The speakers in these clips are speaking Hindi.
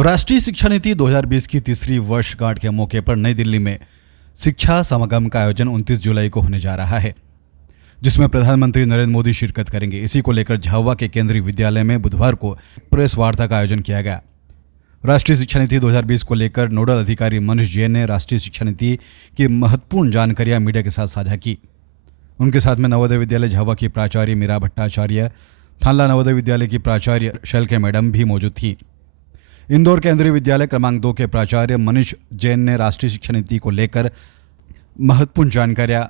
राष्ट्रीय शिक्षा नीति 2020 की तीसरी वर्षगांठ के मौके पर नई दिल्ली में शिक्षा समागम का आयोजन 29 जुलाई को होने जा रहा है, जिसमें प्रधानमंत्री नरेंद्र मोदी शिरकत करेंगे। इसी को लेकर झाबुआ के केंद्रीय विद्यालय में बुधवार को प्रेस वार्ता का आयोजन किया गया। राष्ट्रीय शिक्षा नीति 2020 को लेकर नोडल अधिकारी मनीष जैन ने राष्ट्रीय शिक्षा नीति की महत्वपूर्ण जानकारियां मीडिया के साथ साझा की। उनके साथ में नवोदय विद्यालय झाबुआ की प्राचार्य मीरा भट्टाचार्य, थानला नवोदय विद्यालय की प्राचार्य शैलके मैडम भी मौजूद थी। इंदौर केंद्रीय विद्यालय क्रमांक 2 के प्राचार्य मनीष जैन ने राष्ट्रीय शिक्षा नीति को लेकर महत्वपूर्ण जानकारियां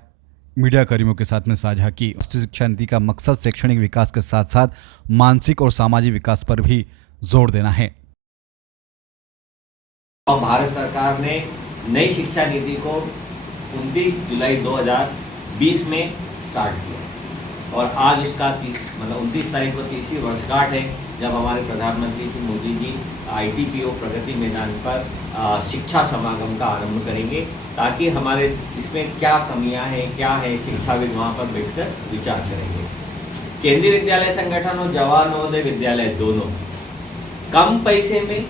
मीडिया कर्मियों के साथ में साझा की। राष्ट्रीय शिक्षा नीति का मकसद शैक्षणिक विकास के साथ साथ मानसिक और सामाजिक विकास पर भी जोर देना है। और भारत सरकार ने नई शिक्षा नीति को 29 जुलाई 2020 में स्टार्ट किया और आज उसका 29 तारीख को तीसरी वर्षगांठ है, जब हमारे प्रधानमंत्री श्री मोदी जी ITPO प्रगति मैदान पर शिक्षा समागम का आरंभ करेंगे, ताकि हमारे इसमें क्या कमियां हैं, क्या है, शिक्षाविद वहाँ पर बैठकर विचार करेंगे। केंद्रीय विद्यालय संगठन और जवाहर नवोदय विद्यालय दोनों कम पैसे में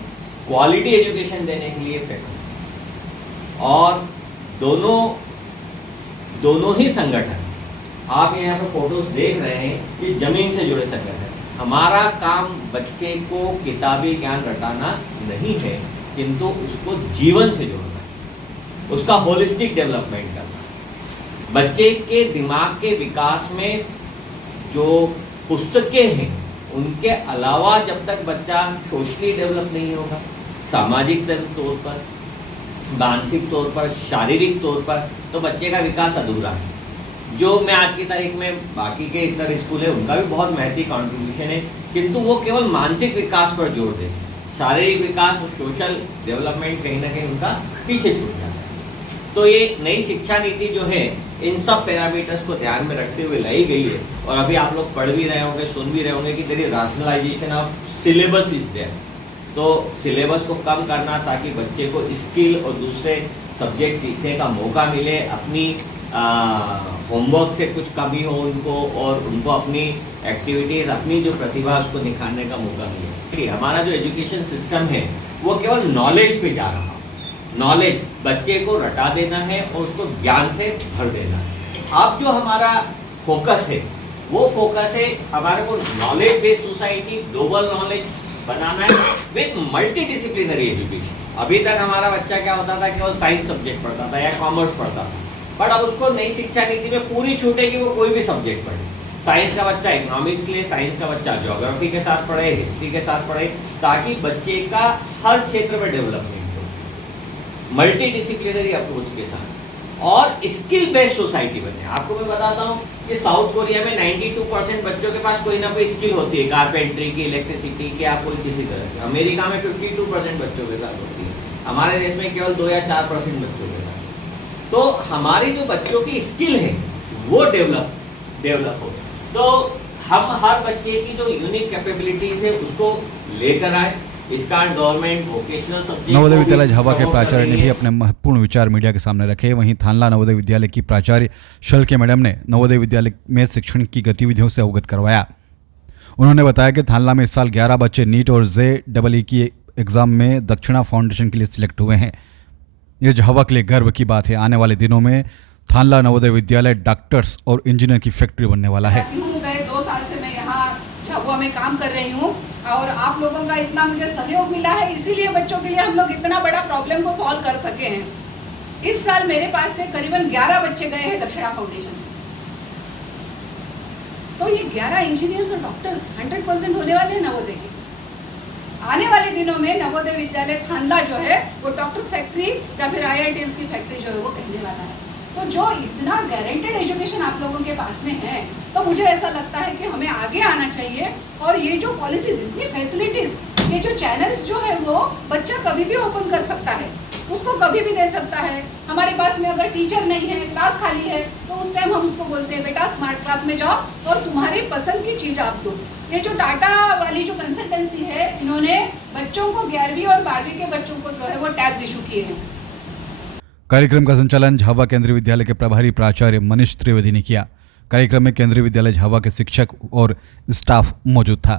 क्वालिटी एजुकेशन देने के लिए फेमस है और दोनों ही संगठन, आप यहाँ पर फोटोज देख रहे हैं, ये जमीन से जुड़े संगठन। हमारा काम बच्चे को किताबी ज्ञान रटाना नहीं है, किंतु उसको जीवन से जोड़ना है, उसका होलिस्टिक डेवलपमेंट करना है। बच्चे के दिमाग के विकास में जो पुस्तकें हैं, उनके अलावा जब तक बच्चा सोशली डेवलप नहीं होगा, सामाजिक तौर पर, मानसिक तौर पर, शारीरिक तौर पर, तो बच्चे का विकास अधूरा है। जो मैं आज की तारीख में बाकी के इतर स्कूल है, उनका भी बहुत महत्वपूर्ण कंट्रीब्यूशन है, किंतु वो केवल मानसिक विकास पर जोर दे, शारीरिक विकास और सोशल डेवलपमेंट कहीं ना कहीं उनका पीछे छूट जाता है। तो ये नई शिक्षा नीति जो है, इन सब पैरामीटर्स को ध्यान में रखते हुए लाई गई है। और अभी आप लोग पढ़ भी रहे होंगे, सुन भी रहे होंगे कि तेरी rationalisation of syllabus is there. तो सिलेबस को कम करना, ताकि बच्चे को स्किल और दूसरे सब्जेक्ट सीखने का मौका मिले, अपनी होमवर्क से कुछ कमी हो उनको, और उनको अपनी एक्टिविटीज़, अपनी जो प्रतिभा उसको निखारने का मौका मिले। हमारा जो एजुकेशन सिस्टम है वो केवल नॉलेज पे जा रहा है। नॉलेज बच्चे को रटा देना है और उसको ज्ञान से भर देना है। अब जो हमारा फोकस है, वो फोकस है हमारे को knowledge based society, global knowledge बनाना है विद मल्टी डिसिप्लिनरी एजुकेशन। अभी तक हमारा बच्चा क्या होता था, केवल साइंस सब्जेक्ट पढ़ता था या कॉमर्स पढ़ता था, बट अब उसको नई शिक्षा नीति में पूरी छूट है कि वो कोई भी सब्जेक्ट पढ़े। साइंस का बच्चा इकोनॉमिक्स ले, साइंस का बच्चा ज्योग्राफी के साथ पढ़े, हिस्ट्री के साथ पढ़े, ताकि बच्चे का हर क्षेत्र में डेवलपमेंट हो, मल्टी डिसिप्लिनरी अप्रोच के साथ, और स्किल बेस्ड सोसाइटी बने। आपको मैं बताता हूँ कि साउथ कोरिया में 92% बच्चों के पास कोई ना कोई स्किल होती है, कारपेंट्री की, इलेक्ट्रिसिटी की, या कोई किसी तरह की। अमेरिका में 52% बच्चों के साथ होती है, हमारे देश में केवल 2 या 4% बच्चों के साथ। तो हमारी जो बच्चों की स्किल है वो डेवलप हो, तो हम हर बच्चे की जो यूनिक कैपेबिलिटीज है उसको लेकर आए। इसका government vocational subject. Navodaya Vidyalaya Jhabua के प्राचार्य ने भी अपने महत्वपूर्ण विचार मीडिया के सामने रखे। वहीं थानला नवोदय विद्यालय की प्राचार्य शैलके मैडम ने नवोदय विद्यालय में शिक्षण की गतिविधियों से अवगत करवाया। उन्होंने बताया कि थानला में इस साल 11 बच्चे नीट और JEE की एग्जाम में दक्षिणा फाउंडेशन के लिए सिलेक्ट हुए हैं। ये झाबुआ के लिए गर्व की बात है। आने वाले दिनों में थानला नवोदय विद्यालय डॉक्टर्स और इंजीनियर की फैक्ट्री बनने वाला है। गए 2 साल से मैं यहाँ झाबुआ में काम कर रही हूँ और आप लोगों का इतना मुझे सहयोग मिला है, इसीलिए बच्चों के लिए हम लोग इतना बड़ा प्रॉब्लम को सॉल्व कर सके हैं। इस साल मेरे पास से करीबन 11 बच्चे गए हैं दक्षिणा फाउंडेशन। तो ये 11 इंजीनियर्स और डॉक्टर्स 100% होने वाले हैं नवोदय के। आने वाले दिनों में नवोदय विद्यालय थानला जो है वो डॉक्टर्स फैक्ट्री या फिर IITs की फैक्ट्री जो है वो कहने वाला है। तो जो इतना गारंटेड एजुकेशन आप लोगों के पास में है, तो मुझे ऐसा लगता है कि हमें आगे आना चाहिए। और ये जो पॉलिसीज, इतनी फैसिलिटीज, ये जो चैनल्स जो है वो बच्चा कभी भी ओपन कर सकता है, उसको कभी भी दे सकता है। हमारे पास में अगर टीचर नहीं है, क्लास खाली है, तो उस टाइम हम उसको बोलते हैं बेटा स्मार्ट क्लास में जाओ और तुम्हारी पसंद की चीज़ आप दो। ये जो टाटा वाली जो कंसल्टेंसी है, इन्होंने बच्चों को 11वीं और 12वीं के बच्चों को जो है वो टैब्स इशू किए हैं। कार्यक्रम का संचालन झाबुआ केंद्रीय विद्यालय के प्रभारी प्राचार्य मनीष त्रिवेदी ने किया। कार्यक्रम में केंद्रीय विद्यालय झाबुआ के शिक्षक और स्टाफ मौजूद था।